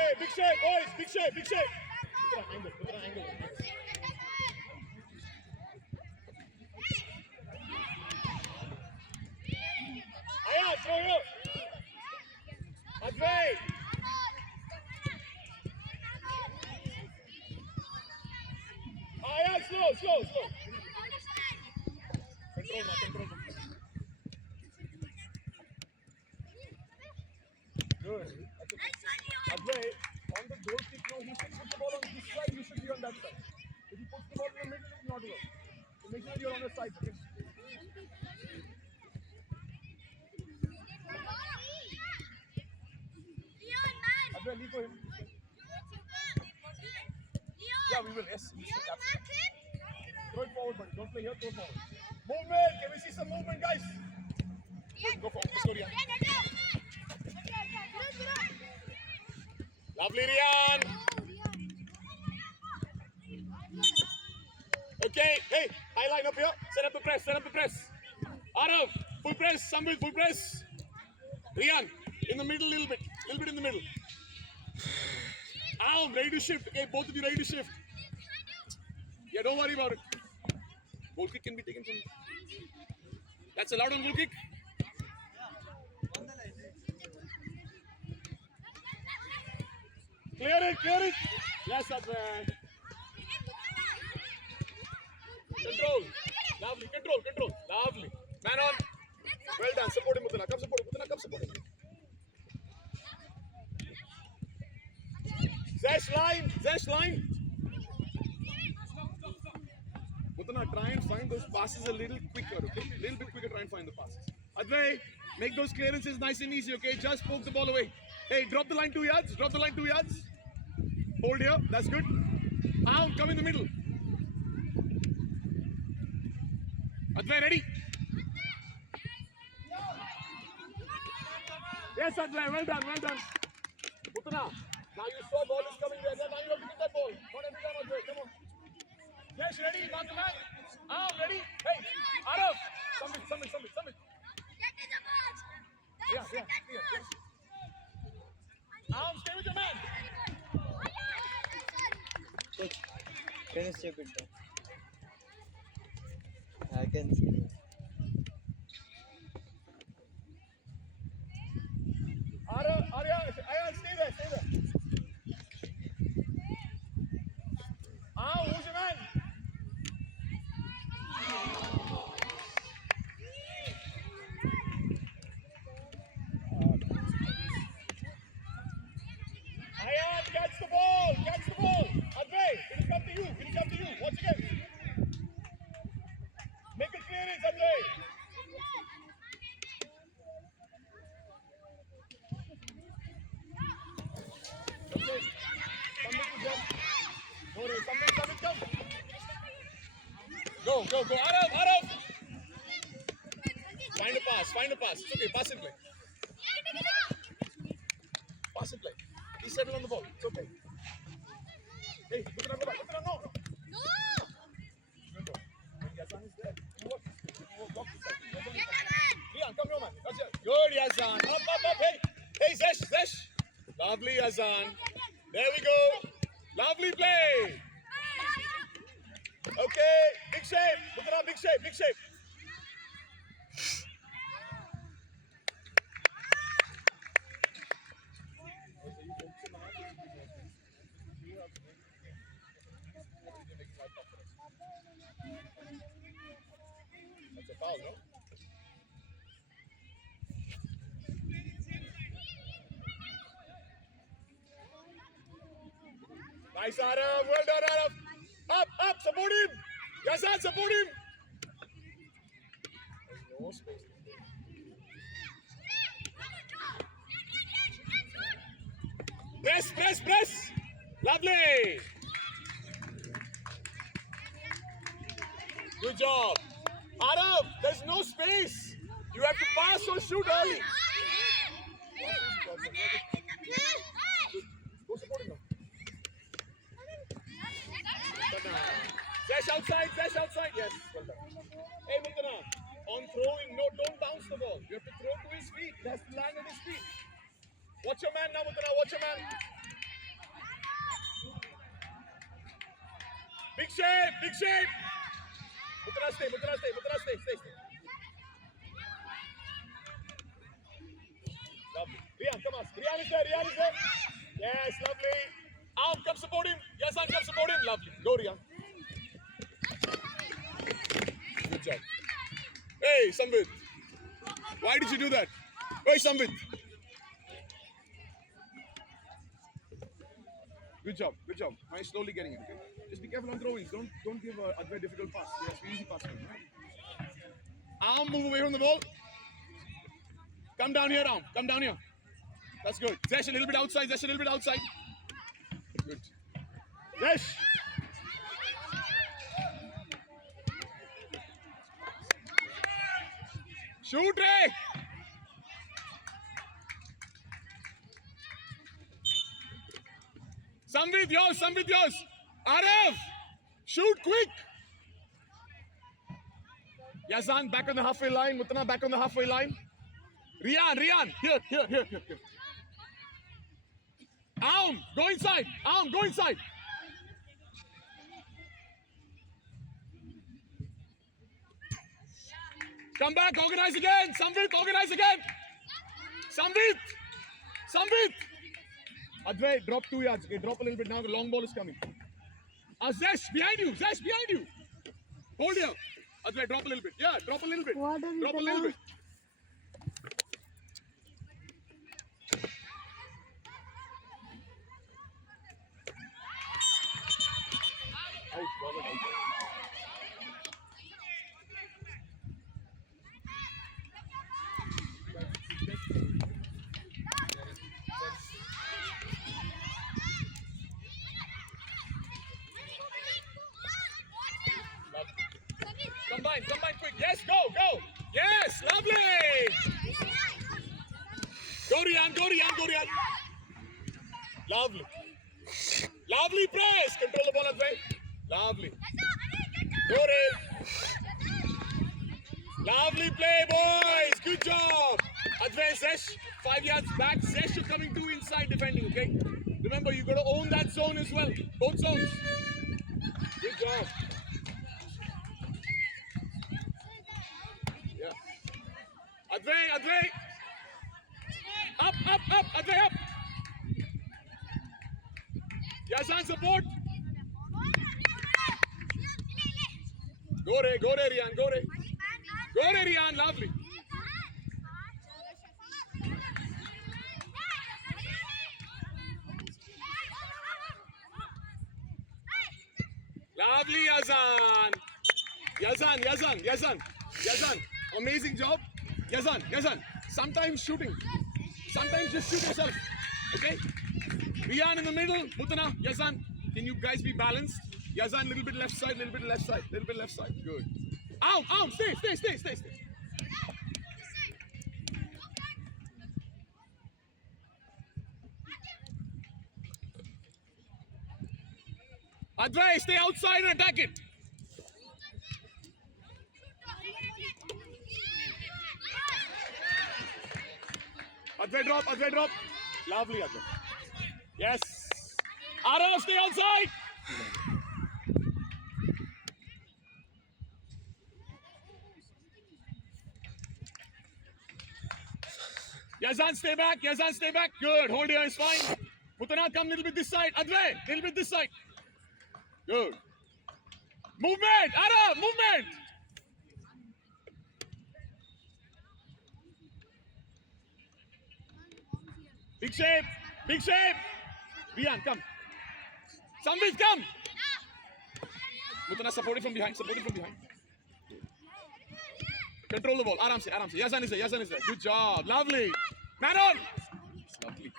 Okay, big shape, boys. Big shape, big shape. Angle, angle. Aya, throw here. Advay. Aya, slow. Control. Good. Advay, on the goal kick, no, he should put the ball on this side, you should be on that side. If he puts the ball in the middle, it will not work. So make sure you're on the side. Okay? Advay, leave for him. Yeah, we will. Yes. Throw it forward, buddy. Don't play here, throw forward. Movement! Can we see some movement, guys? Go forward. Let's go, Rian. Lovely, Rian. Okay, hey, high line up here. Set up the press. Arav, full press. Sambil, full press. Rian, in the middle, little bit in the middle. Ready to shift. Okay, both of you ready to shift. Yeah, don't worry about it. Goal kick can be taken from. That's allowed on goal kick. Clear it. Yes, that's right. Control. Control. Lovely. Man on. Well done. Support him, Mutana. Come support him. Zesh line. Mutana, try and find those passes a little quicker, okay? A little bit quicker, try and find the passes. Advay, make those clearances nice and easy, okay? Just poke the ball away. Hey, drop the line 2 yards. Hold here. That's good. Come in the middle. Advay, ready? Yes, Advay, well done. Mutana, now you saw ball is coming there. Now you have to get that ball. Not every time, Advay. Come on. Yes, ready? Mark the man. Ready? Hey, Arav. Summit. Yeah. Stay with your man. Coach, can you step it down? I can see. Arya, stay there. Who's your man? Ayan, catch the ball. Advay, it will come to you. Once again. Make a clearance, Advay. Something, come. Go. Arav. Find a pass. It's okay, pass and play. He's settled on the ball. It's okay. Hey, Mutana, go back. Mutana, no. Remember, when Yazan is there, you walk this side. Rian, come here, man. That's it. Good, Yazan. Up. Hey, Zesh. Lovely, Yazan. There we go. Lovely play. Okay, big shape. Mutana, big shape. That's a foul, no? Nice, Arav. Well done, Arav. Up. Support him. Yazan, support him. There's no space. Press. Lovely. Good job. Arav, there's no space. You have to pass or shoot early. Go support him now. Zesh outside. Yes, well done. Hey, Mutana, on throwing, no, don't bounce the ball. You have to throw to his feet. It has to land on his feet. Watch your man now, Mutana. Big shape, big shape. Mutana stay, Mutana stay, Mutana stay, stay. Lovely. Rian, come on. Rian is there, Rian is there. Yes, lovely. Come support him. Yes, come support him. Lovely. Go, Rian. Good job. Hey, Samvid. Why did you do that? Hey, Samvid. Good job, good job. Nice, slowly getting it. Okay? Just be careful on throwings. Don't give a very difficult pass. Yes, easy pass. Right? Move away from the ball. Come down here, Arm. Come down here. That's good. Zesh a little bit outside. Zesh a little bit outside. Good. Zesh. Shoot, Ray. Samvid, yours. Arav, shoot quick. Yazan back on the halfway line. Mutana back on the halfway line. Rian, here. Go inside. Go inside. Come back, organize again. Samvid, organize again. Samvid. Advay, drop 2 yards. Okay, drop a little bit now. The long ball is coming. Zesh, behind you. Hold here. Advay, drop a little bit. Yeah, drop a little bit. Drop a little bit. Out, ball out. Combine quick. Yes, go. Yes, lovely. Go, Rian. Lovely press. Control the ball as well. Lovely. Go, Ray. Lovely play, boys. Good job. Advance, Zesh. 5 yards back. Zesh, you're coming to inside defending, okay? Remember, you've got to own that zone as well. Both zones. Good job. Advay. Up. Advay, up. Yazan, support. Go, Rian. Go, Rian. Lovely. Lovely, Yazan. Amazing job. Yazan. Sometimes shooting. Sometimes just shoot yourself. Okay? Rian in the middle. Mutana, Yazan. Can you guys be balanced? Yazan, little bit left side. Good. Stay. Advay, stay outside and attack it. Advay drop. Lovely, Advay. Yes. Arav, stay outside. Yazan, stay back. Good. Hold here is fine. Mutana, come a little bit this side. Advay, little bit this side. Good. Movement. Arav, movement. Big shape. Rian, come. Samvid, come. Mutana, support it from behind. Control the ball. Aram se. Yazan is there. Good job. Lovely. Man on. Lovely.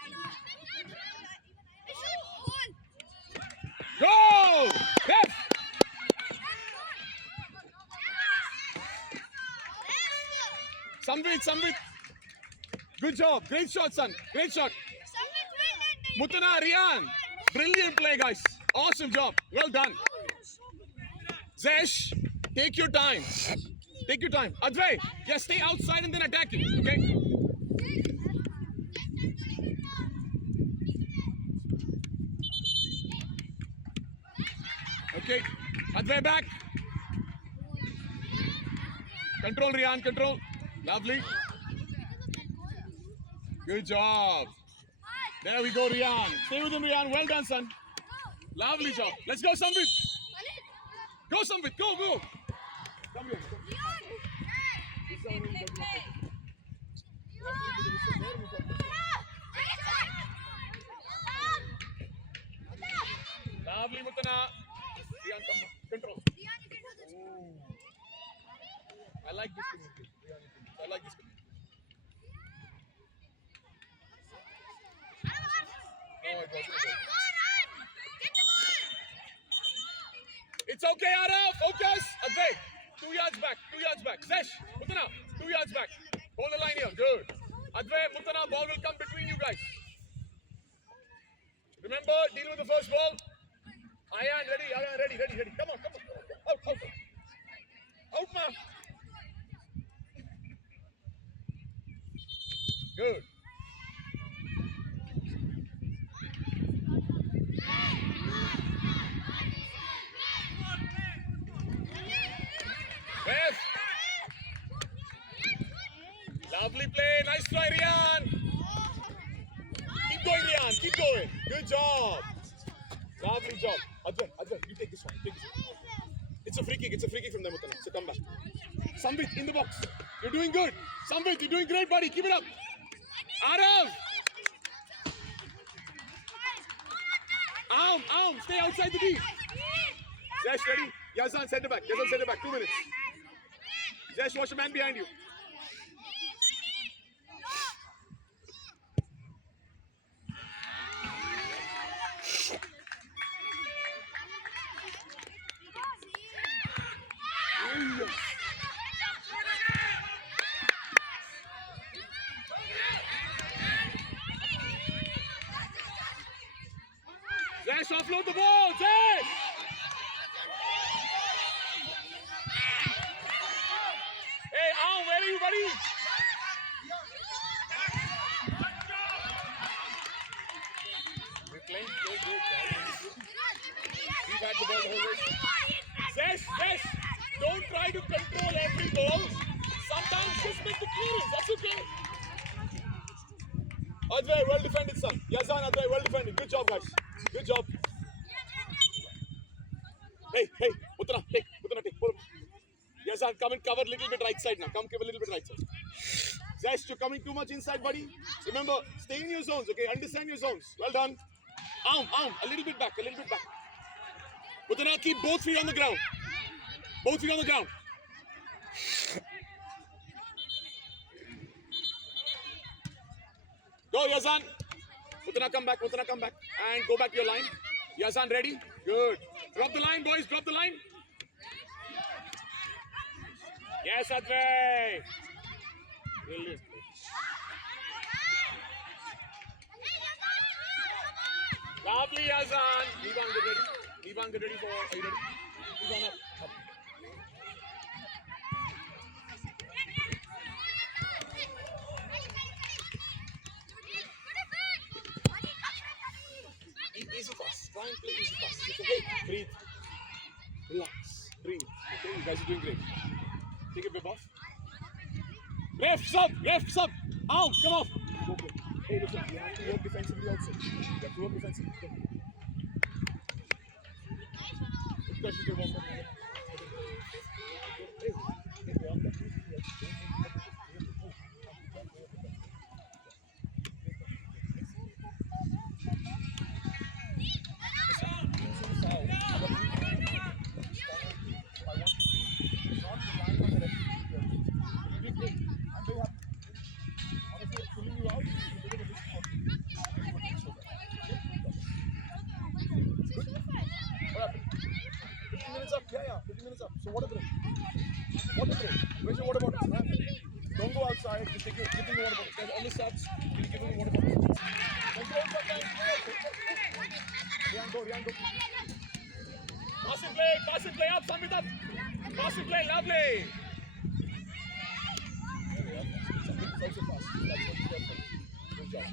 Go. Left. Samvid. Good job. Great shot, son. Mutana, Rian. Brilliant play, guys. Awesome job. Well done. Zesh, take your time. Advay, yes, stay outside and then attack it. Okay? Okay. Advay back. Control, Rian, control. Lovely. Good job. There we go, Rian. Stay with him, Rian. Well done, son. Lovely job. Let's go, Samvit. Go, Samvit. Go, go. Come here. Lovely, Mutana. Rian, come on. Control. Ooh. I like this community. I like this community. No, it wasn't. It's okay, Ara. Focus. Advay. 2 yards back. 2 yards back. Zesh. Mutana. 2 yards back. Hold the line here. Good. Advay, Mutana, ball will come between you guys. Remember, deal with the first ball. Ayan, ready. Ayan, ready, ready, ready. Come on, come on. Out, out. Out, ma. Good. Ref. Lovely play. Nice try, Rian. Keep going, Rian. Keep going. Good job. Lovely job. Advay, you take this one. Take this one. It's a free kick. It's a free kick from them, Mutana. So come back. Samvit, in the box. You're doing good. Samvit, you're doing great, buddy. Keep it up. Arav. Aum, stay outside the D. Zesh, ready? Yazan, send it back. 2 minutes. Zesh, watch the man behind you. Zesh, offload the ball. Zesh! Hey, Aum, where are you, buddy? We're playing so good. We've had the ball the whole way. Zesh, don't try to control every ball. Sometimes just make the clearance. That's okay. Advay, well defended, son. Yazan, Advay, well defended. Good job, guys. Good job. Hey, Mutana, take. Pull up. Yazan, come and cover a little bit right side now. Come cover a little bit right side. Zesh, you're coming too much inside, buddy. Remember, stay in your zones, okay? Understand your zones. Well done. Aum, a little bit back. Mutana, keep both feet on the ground. Go, Yazan. Mutana, come back. And go back to your line. Yazan, ready? Good. Drop the line, boys. Drop the line. Yes, Advay. Brilliant. Lovely, Yazan. Nivan, get ready. Are you ready? Nivan, up. Easy pass. Try and play easy pass. It's okay. Breathe. Relax. Breathe. Okay, you guys are doing great. Take a bit off. Refs up. Out. Come off. Go. Hey, listen. You have to work defensively also. Especially the one. So water break. Where's your water bottle, man? Don't go outside. Just give him the water bottle. There's on the subs. Give him the water bottle. Rian, go. Passing play up. Samvit up. Passing play, lovely. Good job.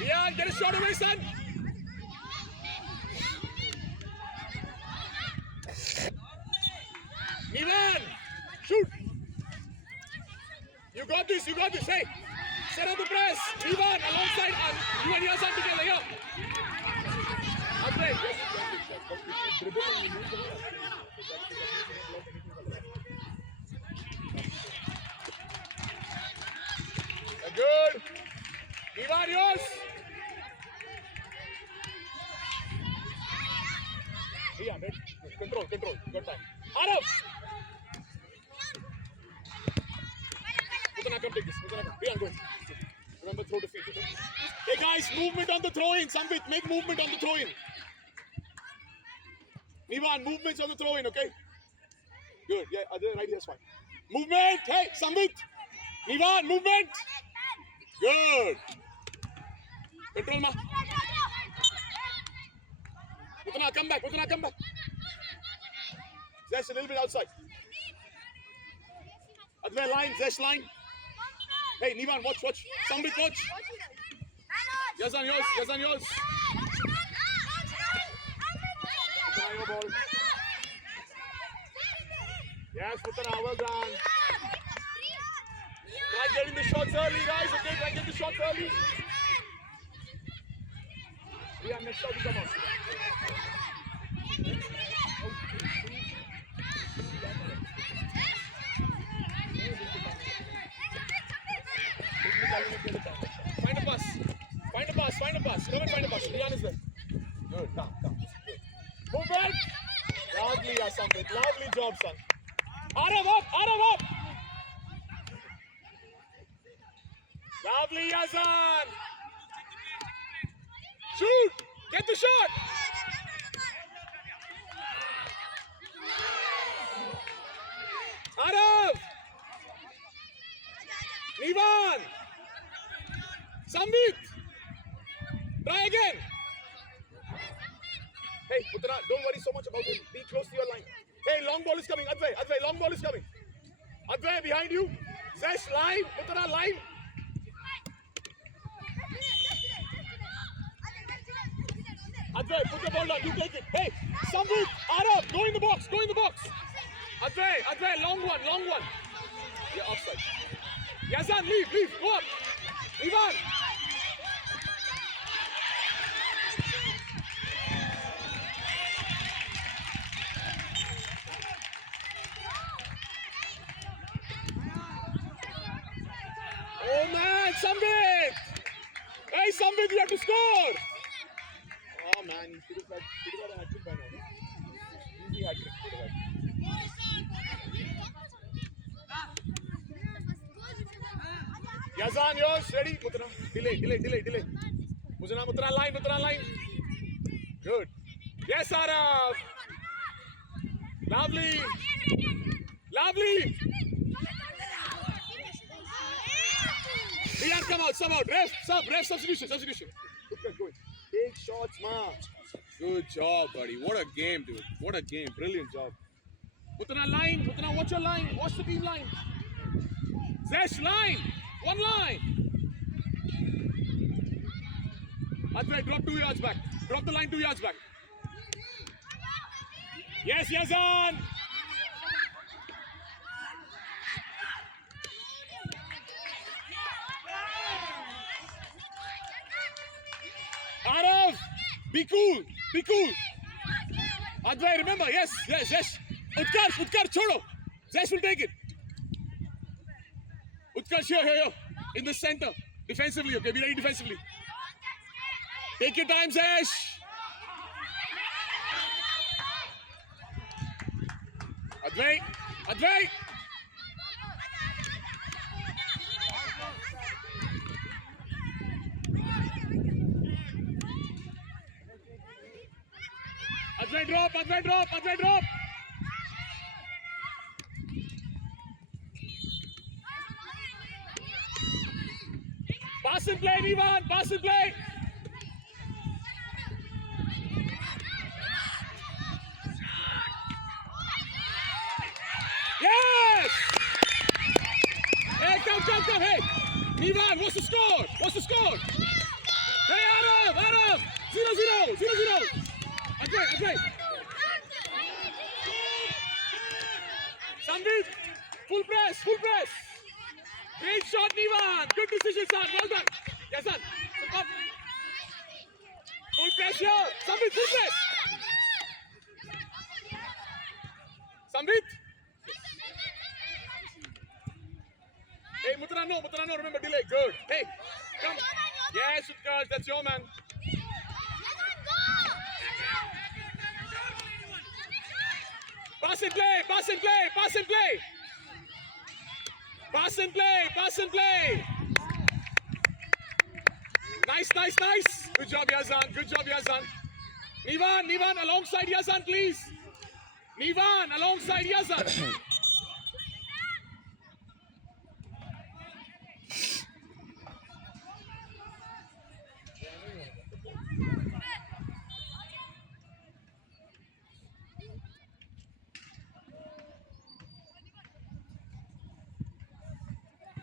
Rian, get a shot away, son. this, you got this. Hey, set up the press. Ivan alongside you and Yazan together. Yeah. Andre, good. Ivan, yours. Yeah, control. Good time. Arav. Mutana, come take this. Mutana, Riyan, go. Remember, throw the feet. Okay? Hey guys, movement on the throw-in. Samvit, make movement on the throw-in. Nivan, movements on the throw-in, okay? Good. Yeah, other right here's fine. Movement. Hey, Samvit. Nivan, movement. Good. Control, ma. Mutana, come back. Zesh, a little bit outside. Advay, line. Zesh, line. Hey, Nivan, watch. Samvit, watch. Yazan, yours. Mutana, your ball. Yes, Mutana, well done. Try getting the shots early, guys. Okay, try get the shots early. Yeah, next shot will come on. Find a pass. Come and find a pass. Riyan is there. Good, come. Move back. Lovely, Samvit. Lovely job, son. Arav up. Lovely, Yazan. Shoot. Get the shot. Arav. Nivan. Samvit. Try again. Hey, Mutana, don't worry so much about it. Be close to your line. Hey, long ball is coming. Advay, long ball is coming. Advay, behind you. Zesh, line. Mutana, line. Advay, put the ball down. You take it. Hey, Samvit, Arav, go in the box. Advay, long one. Yeah, offside. Yazan, leave. Go up. Ivan. Oh man, Samvit! Hey, Samvit, you have to score! Oh man, he should have got a hat-trick by now. Easy hat-trick. Yazan, yours, ready? Mutana, delay. Mutana, line. Good. Yes, Arav! Lovely! Riyan, come out, sub out. Ref, substitution. Good, going. Take shots, ma. Good job, buddy. What a game, dude. What a game. Brilliant job. Mutana, line. Mutana, watch your line. Watch the team line. Zesh, line. One line. Advay, drop 2 yards back. Drop the line 2 yards back. Yes, Yazan. Arav, be cool. Advay, remember, yes. Utkar, chodo. Zesh will take it. Utkarsh, here. In the center. Defensively, okay? Be ready defensively. Take your time, Zesh. Advay. Advay, drop. Pass and play, Ivan. Pass and play. Yes! Hey, come. Hey, Ivan, what's the score? Hey, Arav. 0-0. Advay. Samvit, full press. Great shot, Nivan. Good decision, son. Well done. Yes, son. Up. Full pressure. Sambit, full press. Sambit. Hey, Mutara, no. Remember, delay. Good. Hey, come. Yes, Utkarsh. That's your man. Pass and play. Nice. Good job, Yazan. Nivan, alongside Yazan, please. Nivan, alongside Yazan.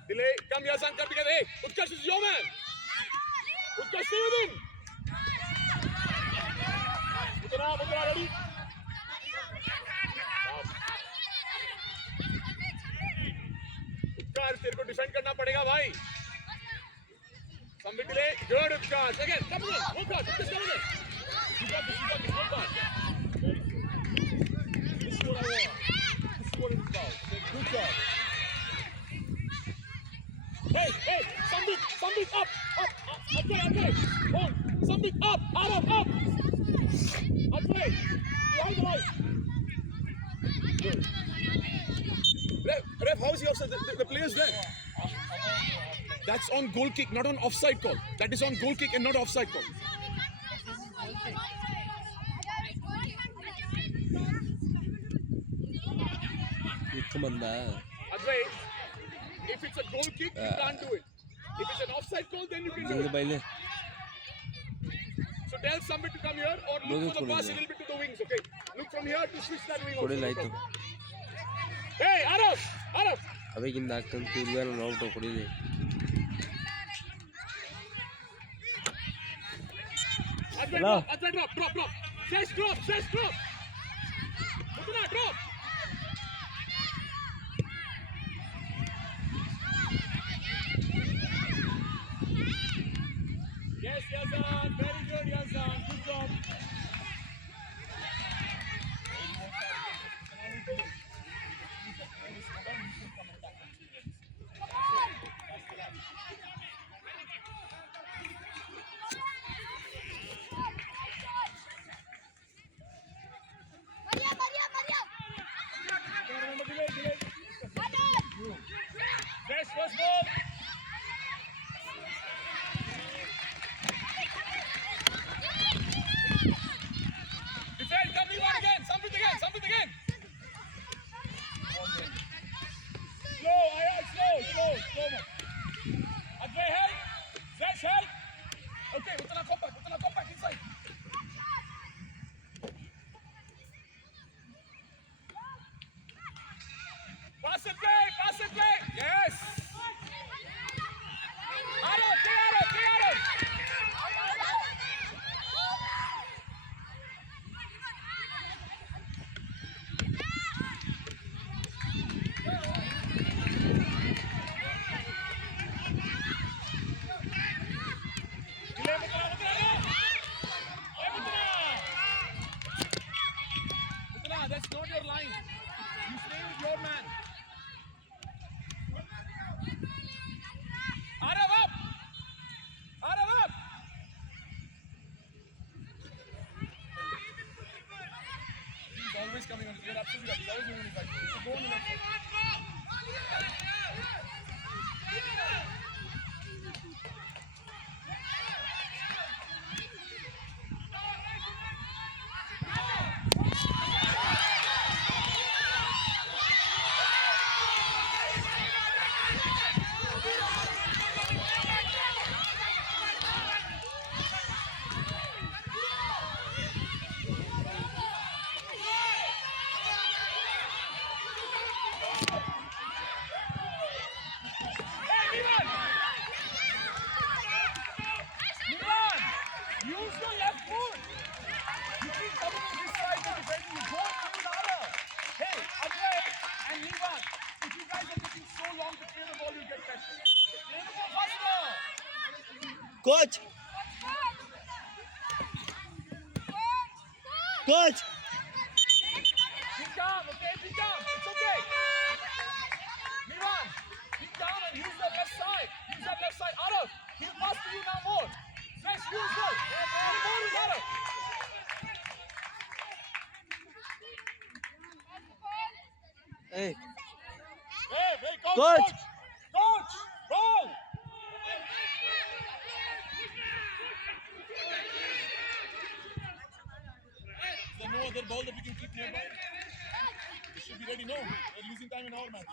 Delay. Come, Yazan, come together. Hey, Utkarsh is your man. Utkarsh, stay with him. Mutara, ready? Utkarsh, तेरे को defend करना पड़ेगा भाई. Sambit delay. Good, Utkarsh. Again, come on. Work hard. Utkarsh, come on. You got this. Work hard. This is what I want. This is what it's about. Good job. Hey, Sambit, up, Atray, on, Sambit, up, up, Atray, behind the line. Good. Ref, how is he offside? The player's there. That's on goal kick, not on offside call. That is on goal kick and not offside call. Atray, if it's a goal kick, you can't do it. If it's an offside call, then you can do it. So tell Sambit to come here or look for the pass a little bit to the wings, okay? Look from here to switch that wing also. Hey, Arav! ಅವಾಗಿಂದ ಆಗ್ತಂತ ಇರುವೆಲ್ಲ out ಕೊಡಿದೆ Drop. Chest drop. Drop. Yes, Yazan. Very good, Yazan. Good job. Yes, first ball. Defend, come Nivan again. Sambit again. Slow. Atray, help. Zesh, help. Okay, Utana compact inside. Pass and play. Yes. Arrow. That's not your line. You stay with your man. Arav up! He's always coming on. You're absolutely right. He's always moving on his back. So go on the left side. Coach. Coach. Be calm, okay? Be calm. It's okay. Miran, be calm and use the left side. Use that left side. Arav, he'll pass to you now more. Let's use that. More is Arav. Hey. Hey, coach. Coach. Coach, ball. Is there no other ball that we can keep nearby? We should be ready. No, we're losing time in our match.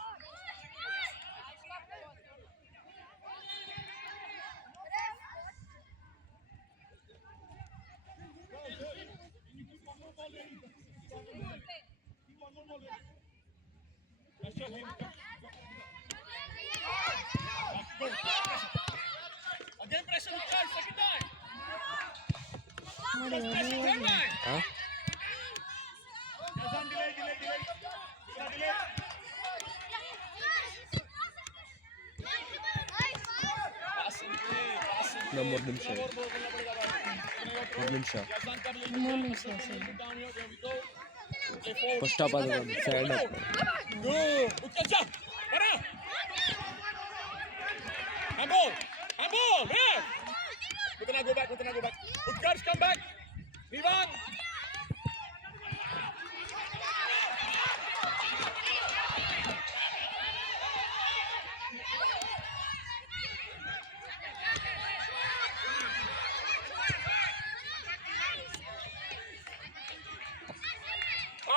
Again, pressure with guys, second time. Plus pressure, third time. Huh? Yazan, delay. Delay. Passing. No, more than shy. More than shy. Yazan, कर लेंगे. Down here, there we go. Play forward. First up, side up. Good. Utkarcha. Para. Handball. Ref. Utkarcha, go back. Utkarcha, come back. Nivan.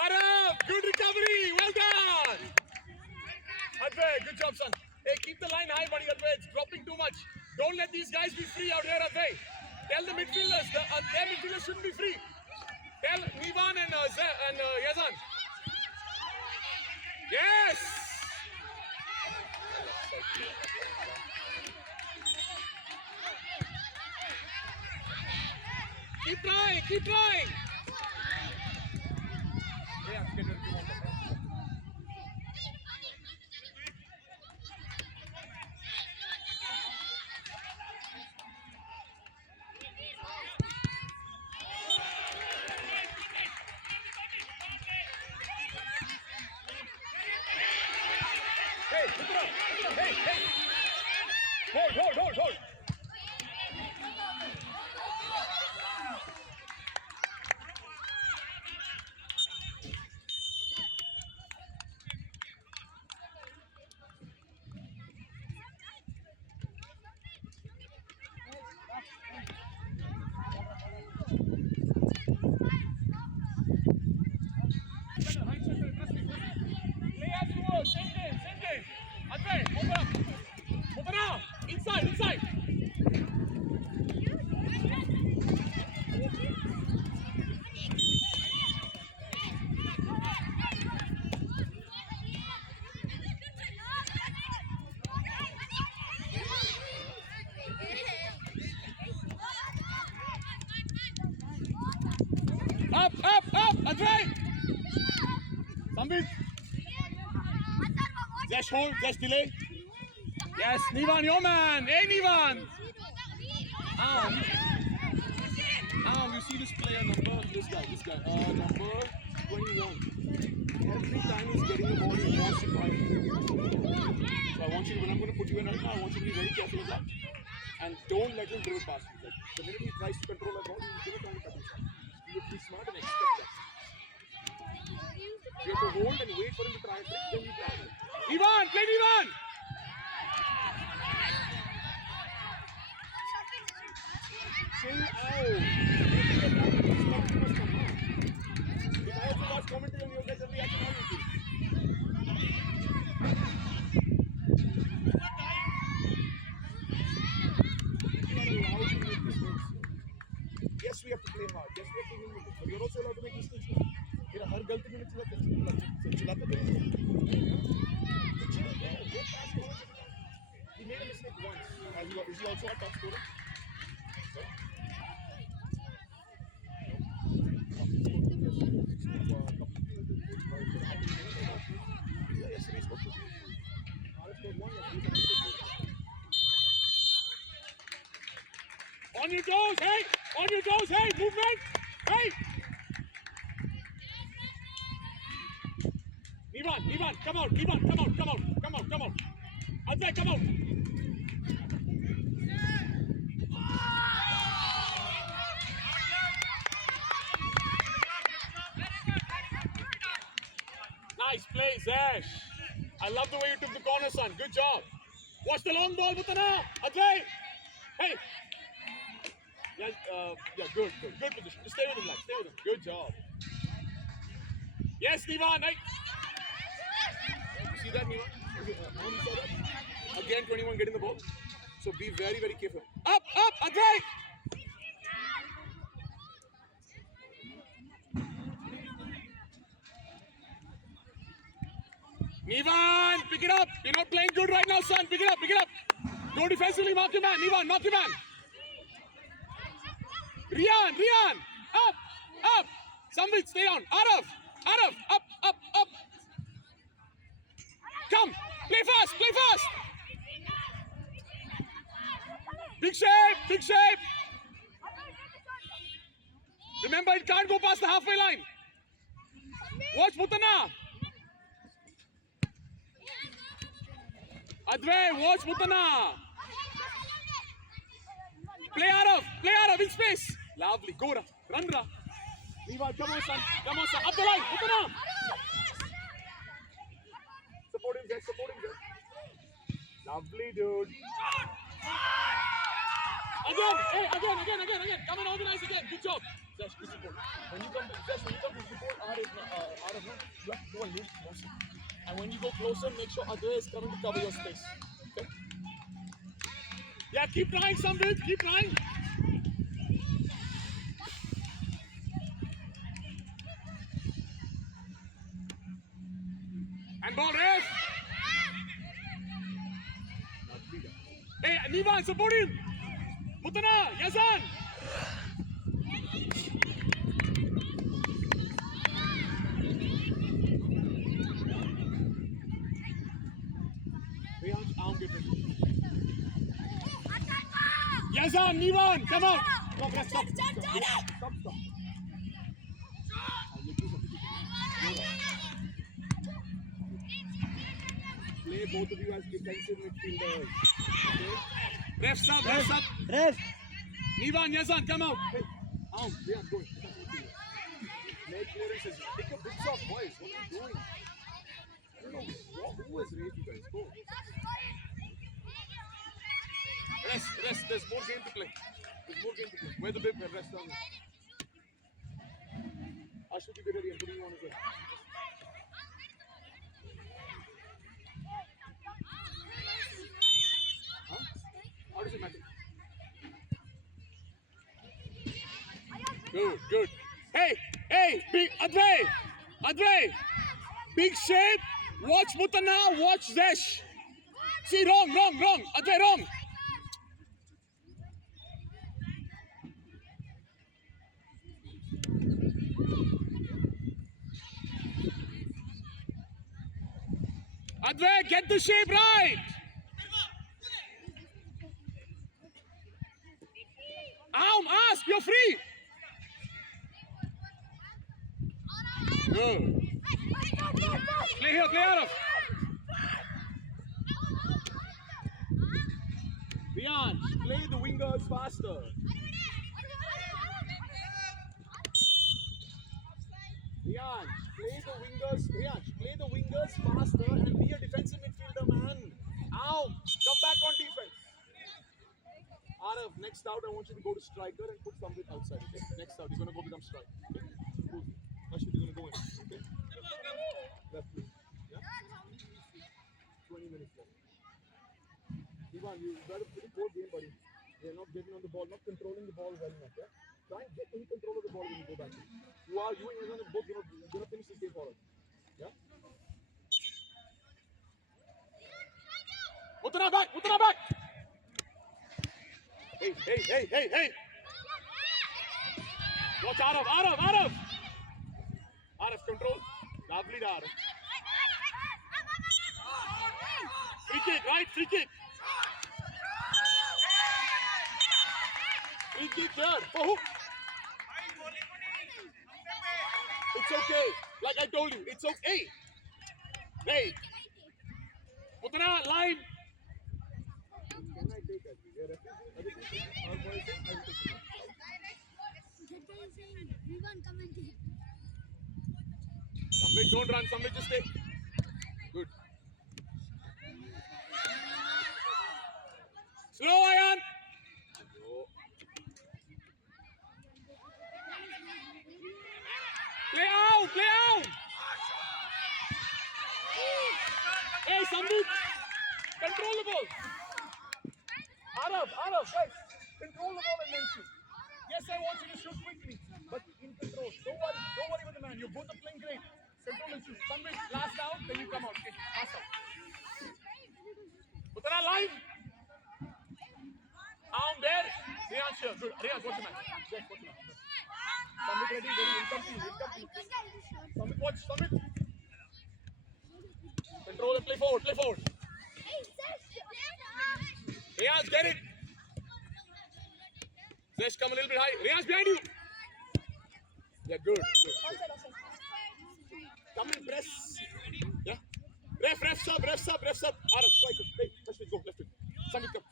Arav, good recovery. Well done. Advay, good job, son. Hey, keep the line high, buddy. Advay, it's dropping too much. Don't let these guys be free out here, Advay. Tell the midfielders, their midfielders shouldn't be free. Tell Nivan and Yazan. Yes. Keep trying. Hey, hold. Play as you were, same game. Advay, open up. Inside. Up, Advay. Sambit. Just hold, just delay. Yes, Nivan, your man. Hey, Nivan. You see this player number, this guy, number 21. Every time he's getting the ball, he wants to try. So I want you, when I'm going to put you in right now, I want you to be very careful of that. And don't let him dribble past you. Like, the minute he tries to control the ball, you give it on the cutting side. You have to be smart and expect that. You have to hold and wait for him to try a trick, then you try it. Nivan, play Nivan! Chill out. If I have to watch commentary on you guys, every action I will do. Yes, we have to play hard. Yes, we have to win it. But you're also allowed to make mistakes. You're हर गलती में चिल्लाते रहे. He made a mistake once. Is he also a top scorer? On your toes, hey! On your toes, hey! Movement! Hey! Nivan, come out! Come out! Ajay, come out! Nice play, Zesh. I love the way you took the corner, son. Good job. Watch the long ball, Mutana. Ajay! Hey! Yeah, good position. Just stay with him, lad. Stay with him. Good job. Yes, Nivan. Hey. See that, Nivan? You saw that? Again, 21 getting the ball. So be very, very careful. Up, Ajay! Nivan, pick it up. You're not playing good right now, son. Pick it up. Go defensively, mark your man. Nivan, mark your man. Rian, up. Samvit, stay down. Arav, up. Come, play fast. Big shape. Remember, it can't go past the halfway line. Watch Mutana. Advay, watch Mutana. Play out of in space. Lovely, go run. Nivan, come on, son. Up the line, Mutana. Support him there. Lovely, dude. Again. Come and organize again. Good job. Zesh, good support. When you come to support, you have to go a little closer. And when you go closer, make sure Advay is coming to cover your space. Okay? Yeah, keep trying, Samvit. Keep trying. And ball ref. Hey, Nivan, support him. Mutana, Yazan. Yazan, Nivan, come out. Stop. Play both of you as defensive midfielders. Okay? Refs up. Ref. Nivan, Yazan, come out. Hey, Rian, go. Make clearances. Take a big shot, boys. What are you doing? I don't know who has raised you guys. Go. Rest. There's more game to play. Where the bib? Rest down. Ashwin, be ready. I'm putting you on as well. How does it matter? Good. Hey, big Advay. Big shape. Watch Mutana. Watch Zesh. See, wrong. Advay, wrong. Advay, get the shape right. Ask, you're free. Good. Play here, play out of. Rian, play the wingers faster. Rian, play the wingers faster and be a defensive midfielder, man. Come back on defense. Arav, next out, I want you to go to striker and put something outside. Okay? Next out, he's going to go become striker. Okay? Ashwin, he's going to go in. Okay? Left wing. Yeah? 20 minutes left. Ivan, you've got a pretty poor game, buddy. You're not getting on the ball, not controlling the ball well enough. Yeah? Try and get in control of the ball when you go back. You and Yazan both going to finish this game for us. Yeah? Mutana back! Hey! Watch Arav! Arav, control. Lovely, Arav. Free kick, right? Free kick. Free kick here. For who? It's okay. Like I told you, it's okay. Hey. Putana, line. Can I take it? Samvit, don't run. Samvit, just stay. Good. Slow, Ayan. Play out, play out. Hey, Samvit, control the ball. Arav, guys, control the ball and then shoot. Yes, I want you to shoot quickly, but in control. Don't worry with the man. You both are playing great. Control and shoot. Samvit, last out, then you come out. Okay, last out. Putana line. Arm there. Riyan here. Good. Riyan, watch the man. Yes, watch the man. Samvit ready. Incomplete. Samvit, watch. Samvit. Control and play forward. Riyan, get it. Zesh, come a little bit high. Riyan, behind you. Yeah, good. Come and press. Yeah. Ref sub. Arav, striker. Hey, let's go. Left foot. Samvit, come.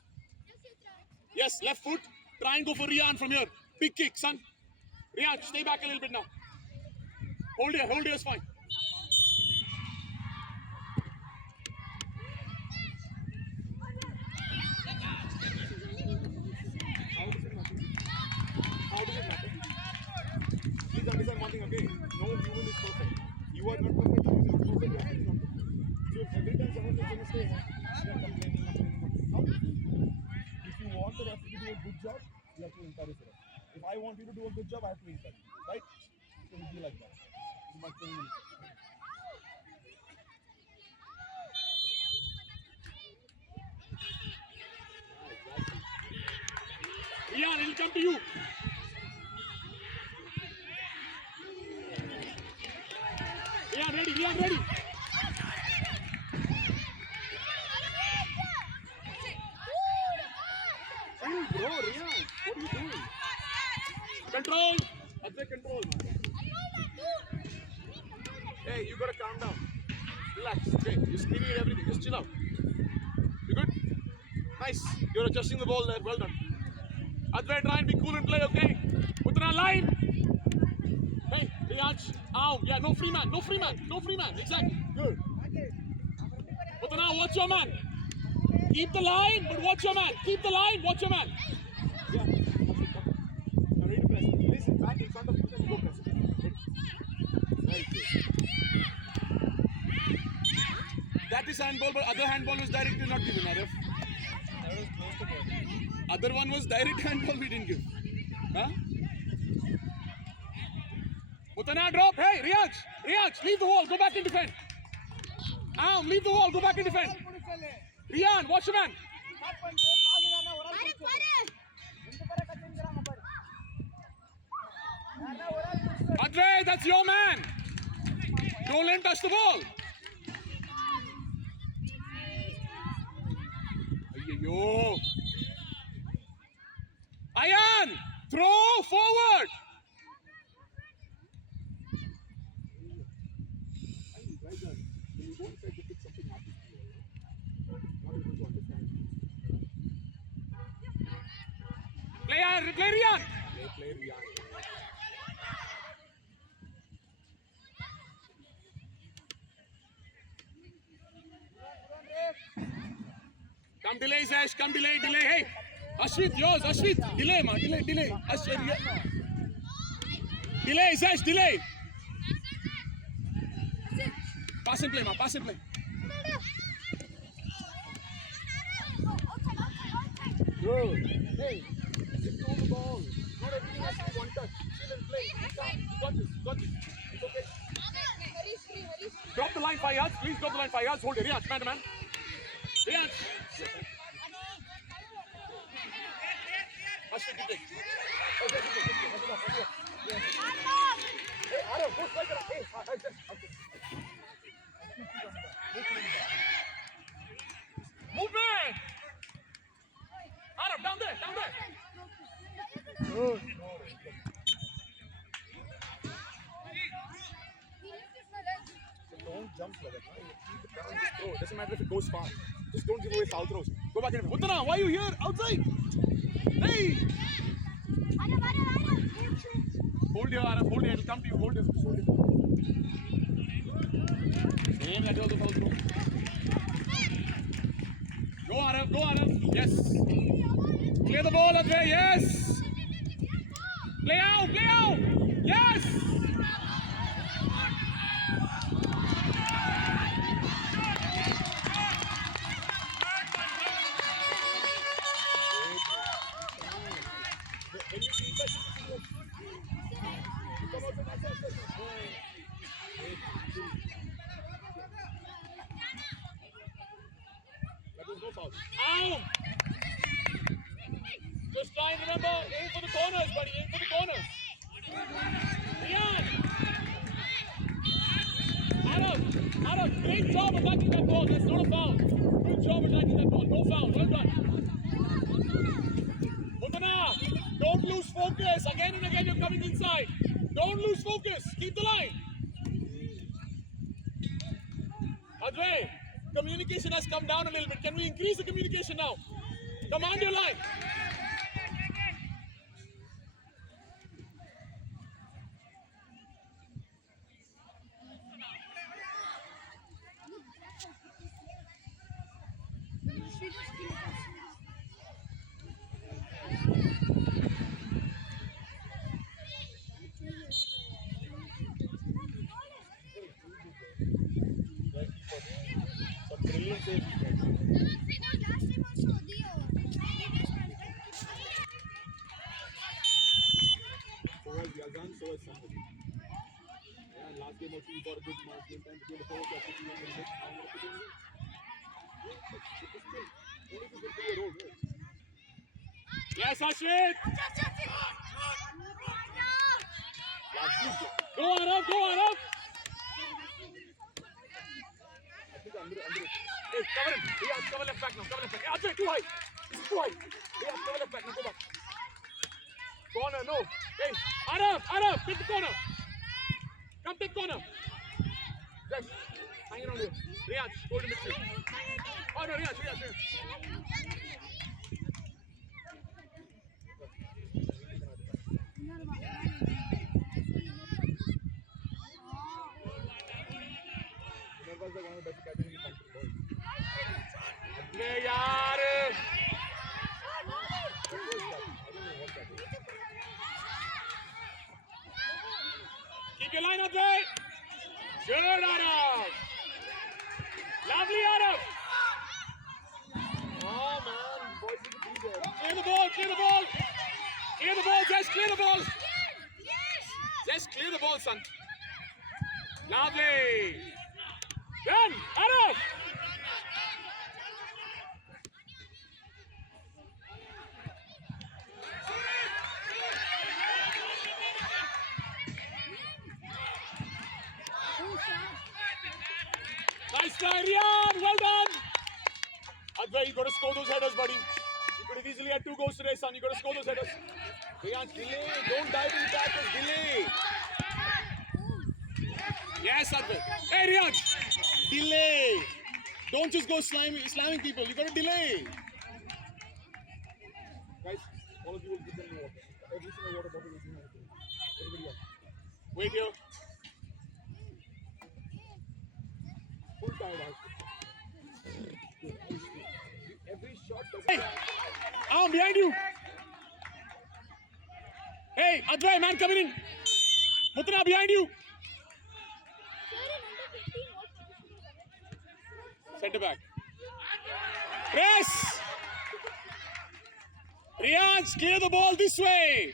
Yes, left foot. Try and go for Riyan from here. Big kick, son. Riyan, stay back a little bit now. Hold here is fine. How does it matter? Please understand one thing, okay? No human is perfect. You are not perfect, you are not perfect, you are not perfect. So every time someone makes a mistake, you are complaining. How? If you want the referee to do a good job, you have to encourage it. If I want you to do a good job, I have to encourage you, right? So it will be like that. This is my training. Riyan, it'll come to you. Riyan, ready. Hey, bro, Riyan, what are you doing? Control. Control. Hey, you gotta calm down. Relax. Okay, you're screaming at everything. Just chill out. You good? Nice. You're adjusting the ball there. Well done. Advait, try and be cool and play, okay? Putana line. Hey, Riyaj. Ow. Yeah, no free man. Exactly. Good. Putana, watch your man. Keep the line, but watch your man. Watch your man. Yeah. Now ready to press. Listen, back in front of you. Go press. Very good. That is handball, but other handball was directly not given, Arif. Other one was direct handball we didn't give. Huh? Putana drop. Hey, Riyaj, leave the wall. Go back and defend. Leave the wall. Go back and defend. Riyan, watch your man. Advait, that's your man. Don't let him touch the ball. Yo. Ayan, throw forward. Play Riyan. Play Riyan. Come delay, Zesh. Come delay. Hey, Ashwit, yours. Delay, man. Delay. Delay, Zesh. Delay. Pass and play, man. Good. Hey, just throw the ball. Not everything has to be one touch. Chill and play. Got this. It's okay. Drop the line 5 yards. Please drop the line 5 yards. Hold it. Riyaj, man to man. Riyaj. Ashwin, you take. Okay. Hey, Arav, go strike it up. Hey, Movement! Arav, down there. Good. Don't jump like that. Keep it down. Just throw. It doesn't matter if it goes far. Just don't give away foul throws. Go back in. Uttana, why are you here? Outside. Hey. Hold your arm. Hold it. It'll come to you. Hold it. Hold it. Same that was the foul throw. Go Arav. Go Arav. Yes. Clear the ball, Advay. Yes. Play out. Play out. Yes. Out! Just try and remember, aim for the corners, buddy, aim for the corners. Riyan! Arav, great job attacking that ball, that's not a foul. Good job attacking that ball, no foul, well done. Uttana, don't lose focus, again and again you're coming inside. Don't lose focus, keep the line. Advay, communication has come down a little bit. Can we increase the communication now? Command your line. Some brilliant save. So has Yazan, so has somebody. Yeah, last game also we got a good match. Game time between the four, only to get to your role. Yes, Ashwin! Go Arav, go Arav! I think under it. Hey, cover him. Yeah, cover left back now. Cover left back. Hey, Ajay, too high. This is too high. Yeah, cover left back now. Go back. Corner, no. Hey, Arav, take the corner. Come take corner. Yes. Hang it on here. Riyaz, hold him midfield. Oh no, Riyaz. One of the best captains in the country. Advay, yaar. Keep your line up there. Good, Arav. Lovely, Arav. Oh, man. Boys need to be there. Clear the ball. Clear the ball. Clear the ball, Jess. Clear the ball. Jess, clear the ball, son. Lovely. Done. Arav. Nice try, Riyan. Well done. Advay, you got to score those headers, buddy. You could have easily had 2 goals today, son. You got to score those headers. Riyan, delay. Don't dive in tackles. Delay. Yes, Advay. Hey, Riyan. Delay. Don't just go slamming people. You got to delay. Guys, all of you will give them water. Every single water bottle will be here. Everybody else. Wait here. Full time out. Every shot doesn't. Hey! Arm behind you! Hey, Advay, man coming in! Uttana behind you! Centre back. Press! Riyaz, clear the ball this way!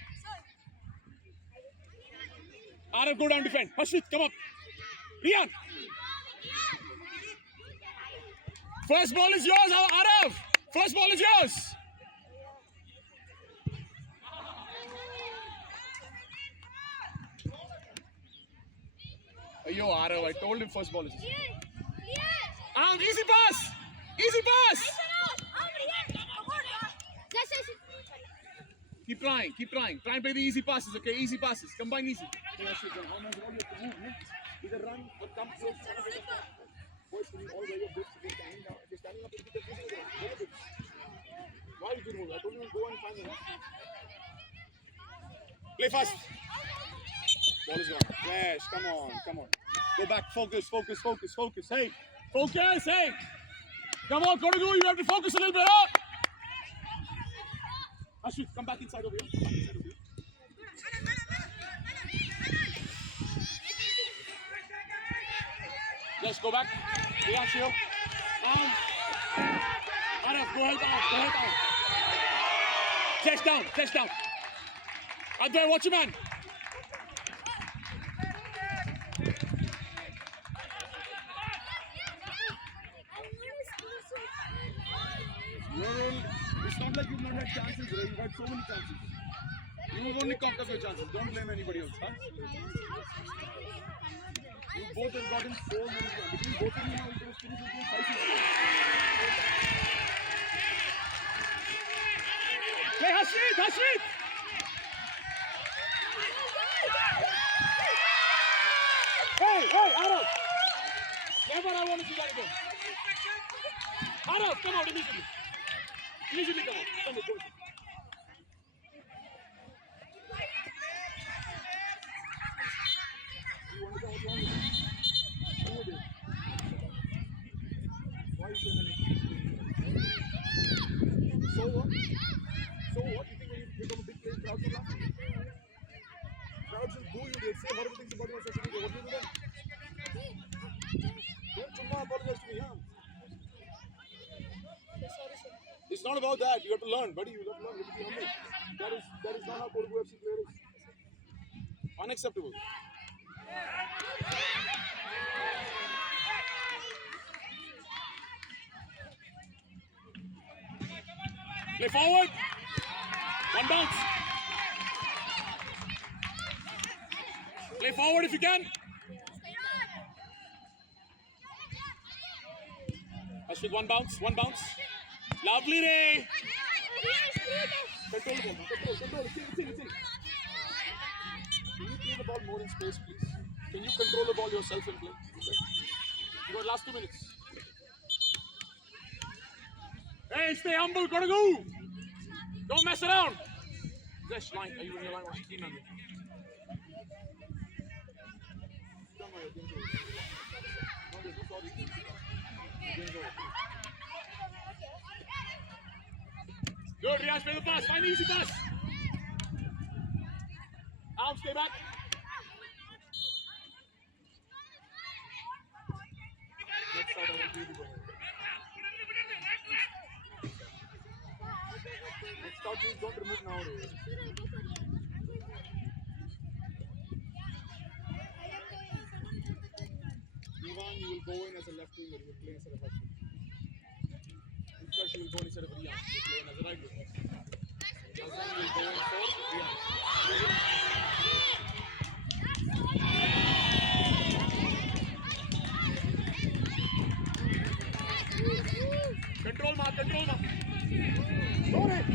Arav, go down defend. Ashwin, come up. Riyan! First ball is yours, Arav! First ball is yours! Yo, Arav, I told him first ball is yours. Easy pass! Easy pass! Keep trying. Try and play the easy passes, okay? Easy passes. Combine easy. Yeah, shit, then how much all you have to move, no? Either run or come close. Boys, you all wear your boots. If you're standing down, if you're standing up, you can wear your boots. Why did you move? I told you to go and find them. Play fast. Ball is gone. Flash, come on. Go back, focus. Hey, focus, hey. Come on, Kodagu, you have to focus a little bit. Huh? Ashwin, come back inside over here. Just go back. Relax here. Araf, go help out. Chest down. Advay, watch your man. It's not like you've not had chances, Ray. You've had so many chances. You've only cocked up your chances. Don't blame anybody else, huh? You both have gotten so many chances. Between both of you now, you can finish with 5 6. Hey, Hashit! Hey, Araf! Never I want to see that again. Araf, come out immediately. Come on. Go. So what? You think when you become a big player, crowds will laugh? Crowds will boo you. They'll say horrible things about you on social media. What do you do then? Don't apologize to me, huh? It's not about that. You have to learn, buddy. You have to learn. You have to be humble. That is not how Kodagu FC player is. Unacceptable. Play forward. One bounce. Play forward if you can. Ashwin, one bounce. Lovely, Ray. Control the ball. Control. See. Can you play the ball more in space, please? Can you control the ball yourself and play? Okay. You got last 2 minutes. Hey, stay humble, Kodagu. Don't mess around. Zesh, line. Are you in your line? What's your team number? Good, Riyaz, play the pass. Find the easy pass. Arms, stay back. Next out, I want you to go. Next out, please don't remove now. Ivan, you will go in as a left winger. You will play instead of right winger. Utkarsh, you will go in instead of Riyan. You will play in as a right winger. Azam will go in for Riyan. Control, Mark. Go ahead.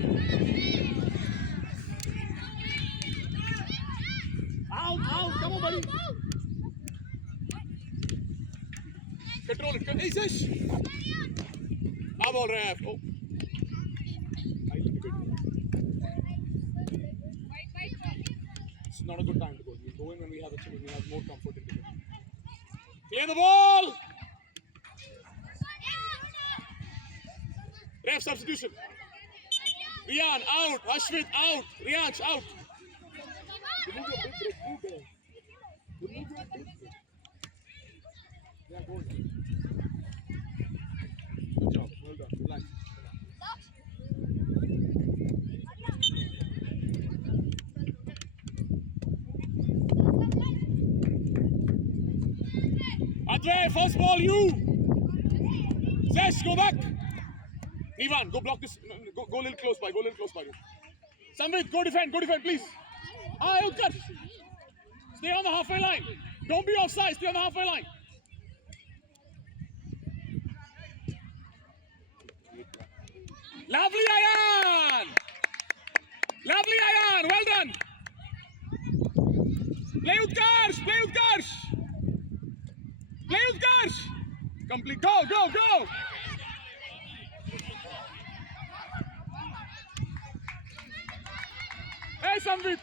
Out. Come on, buddy. Control it. Hey, Zesh. How about Raf? Oh. It's not a good time to go. We'll go in when we have a chance. We have more comfort in the game. Clear the ball. Ref substitution. Riyan out. Ashwin out. Riyansh out. Remove your big break. Remove your big break. Yeah, go on. Good job. Well done. Relax. Advay, first ball, you. Zesh, go back. Ivan, go block this. Go a little close by. Samvit, go defend, please. Utkarsh. Stay on the halfway line. Don't be offside. Stay on the halfway line. Lovely, Ayan. Lovely, Ayan. Well done. Play Utkarsh. Play Utkarsh. Play Utkarsh. Complete. Go, go, go. Hey, Samvit.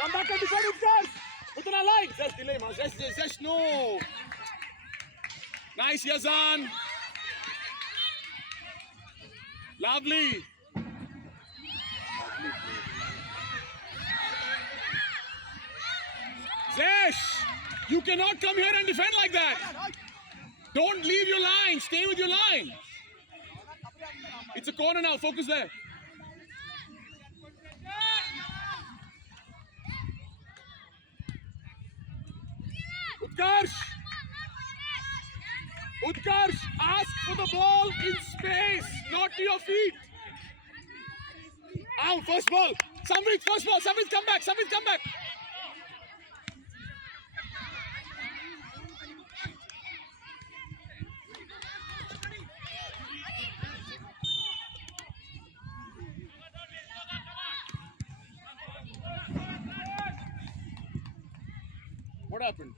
Come back and defend Utkarsh. Utna like. Zesh delay, man. Zesh, no. Nice, Yazan. Lovely. Zesh, you cannot come here and defend like that. Don't leave your line. Stay with your line. It's a corner now. Focus there. Utkarsh. Utkarsh, ask for the ball in space, not to your feet. Out, first ball. Samvit, first ball. Samvit, come back. Samvit, come back. What happened?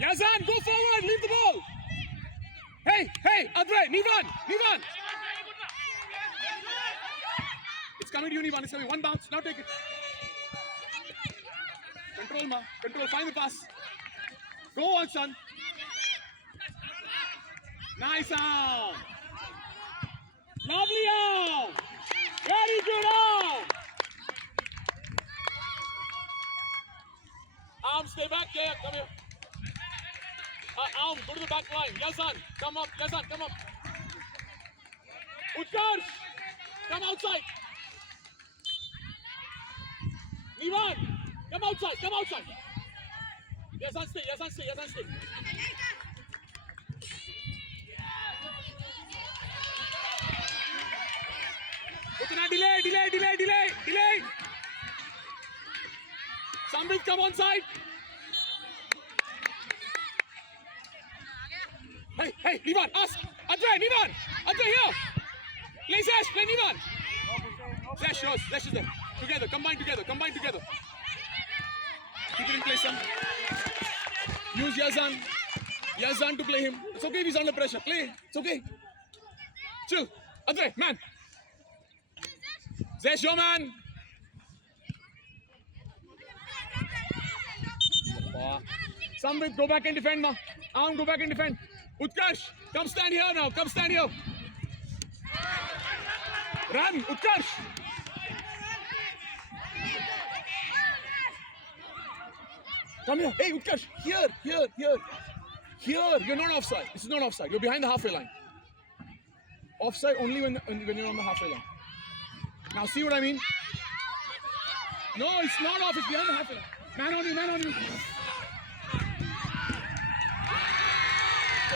Yazan, go forward, leave the ball. Hey, Adray, Nivan. It's coming to you, Nivan. It's coming. One bounce. Now take it. Control, ma. Control. Find the pass. Go on, son. Nice out. Lovely out. Very good out. Stay back here. Come here. Go to the back line. Yazan, come up. Yazan, come up. Utkarsh, come outside. Nivan, come outside. Yazan, stay. Utna, delay. Samvit, come on side. Hey, Nivan, ask. Adray, here. Play Zesh, play Nivan. Zesh is there. Together, combine together. Keep it in place, son. Use Yazan to play him. It's okay if he's under pressure. Play, it's okay. Chill. Adray, man. Zesh, your man. Samvit, go back and defend now. Go back and defend. Utkarsh, come stand here now. Run, Utkarsh. Come here. Hey, Utkarsh. Here. You're not offside. This is not offside. You're behind the halfway line. Offside only when you're on the halfway line. Now see what I mean? No, it's not off. It's behind the halfway line. Man on you.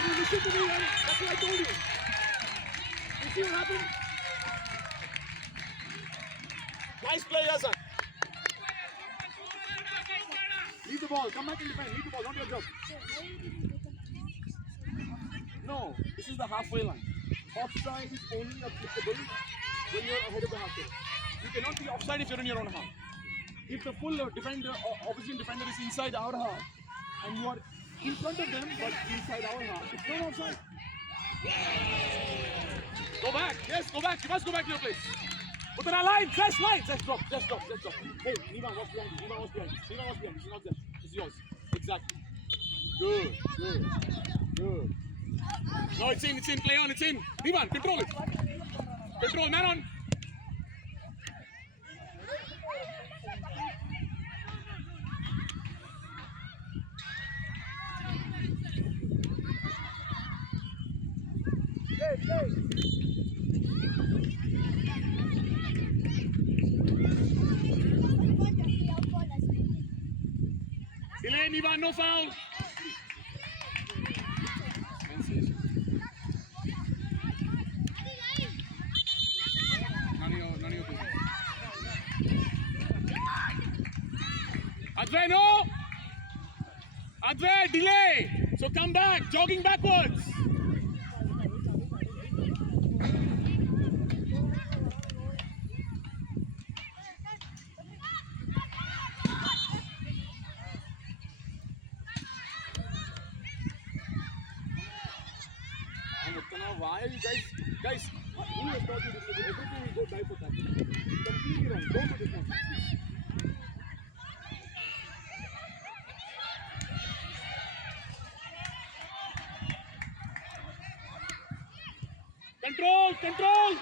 You listen to me, man. That's what I told you. You see what happened? Nice play, Yazan. Leave the ball. Come back and defend. Leave the ball. Not your job. No, this is the halfway line. Offside is only applicable when you're ahead of the halfway. You cannot be offside if you're in your own half. If the full defender or opposition defender is inside our half and you are in front of them but inside our half, it's not offside. Go back. Yes, go back. You must go back to your place. Put on a line. Just drop. Hey, Nivan, what's behind you? Nivan, what's behind you? This is not there. It's yours. Exactly. Good. No, it's in. Play on. It's in. Nivan, control it. Control. Man on. Niva, no foul. None of your business. Advay, no! Advay, delay! So come back, jogging backwards. Why are you guys, who has taught you this? Everything you go die for that. Completely wrong. Don't do this nonsense. Control, control.